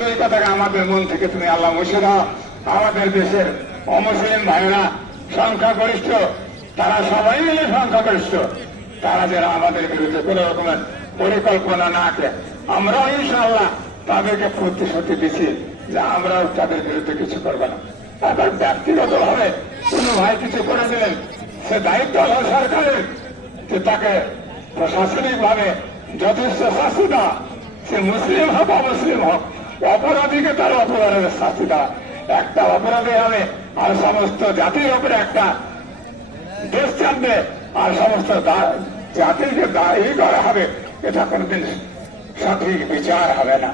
শুধু এই কথাকে আমাদের মন থেকে তুমি আল্লাহ মুছে দাও। আমাদের দেশের অমুসলিম ভাইরা সংখ্যাগরিষ্ঠ, তারা সবাই মিলে সংখ্যাগরিষ্ঠ, তারা যেন আমাদের বিরুদ্ধে কোন রকমের পরিকল্পনা না করে, আমরাও ইনশাআল্লাহ তাদেরকে প্রতিশ্রুতি দিচ্ছি যে আমরাও তাদের বিরুদ্ধে কিছু করবো না। আবার ব্যক্তিগত ভাবে কোন ভাই কিছু করে দিলেন, সে দায়িত্ব হল সরকারের যে তাকে প্রশাসনিক ভাবে যথেষ্ট শাস্তি দেওয়া, সে মুসলিম হোক অমুসলিম হোক, অপরাধীকে তার অপরাধের শাস্তি দেওয়া। একটা অপরাধী হবে আর সমস্ত জাতির উপরে একটা দেশ চাপবে, আর সমস্ত জাতিকে দায়ী করা হবে, এটা কোনদিন সঠিক বিচার হবে না।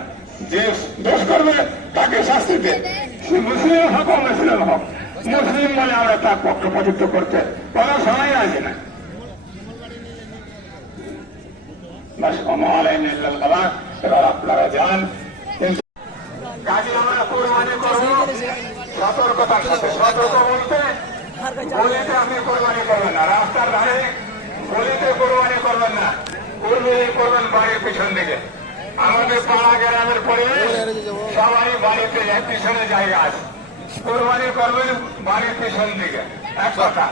যে দোষ করবে তাকে শাস্তি দেয়, সে মুসলিম হোক অমুসলিম হোক। মুসলিম বলে আমরা তার পক্ষপাতিত্ব করতে কোনো সময় আসে না। এবার আপনারা যান, কিন্তু কাজে আমরা কোরবানি করবো সতর্কতার সাথে। সতর্ক বলতে গলিতে আপনি কোরবানি করবেন না, রাস্তার ধারে গলিতে কোরবানি করবেন না, কোরবানি করবেন বাড়ির পিছন দিকে। আমাদের পাড়া গ্রামের পরিবেশ, সবাই বাড়িতে পিছনে জায়গা আছে, কোরবানি করবেন বাড়ির পিছন দিকে, এক কথা।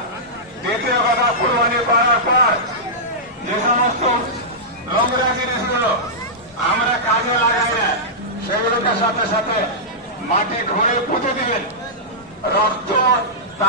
দ্বিতীয় কথা, কোরবানি করার পর যে সমস্ত নোংরা জিনিসগুলো আমরা কাজে লাগাই না, সেগুলোকে সাথে সাথে মাটি ঘুরে পুঁতে দিবেন। রক্ত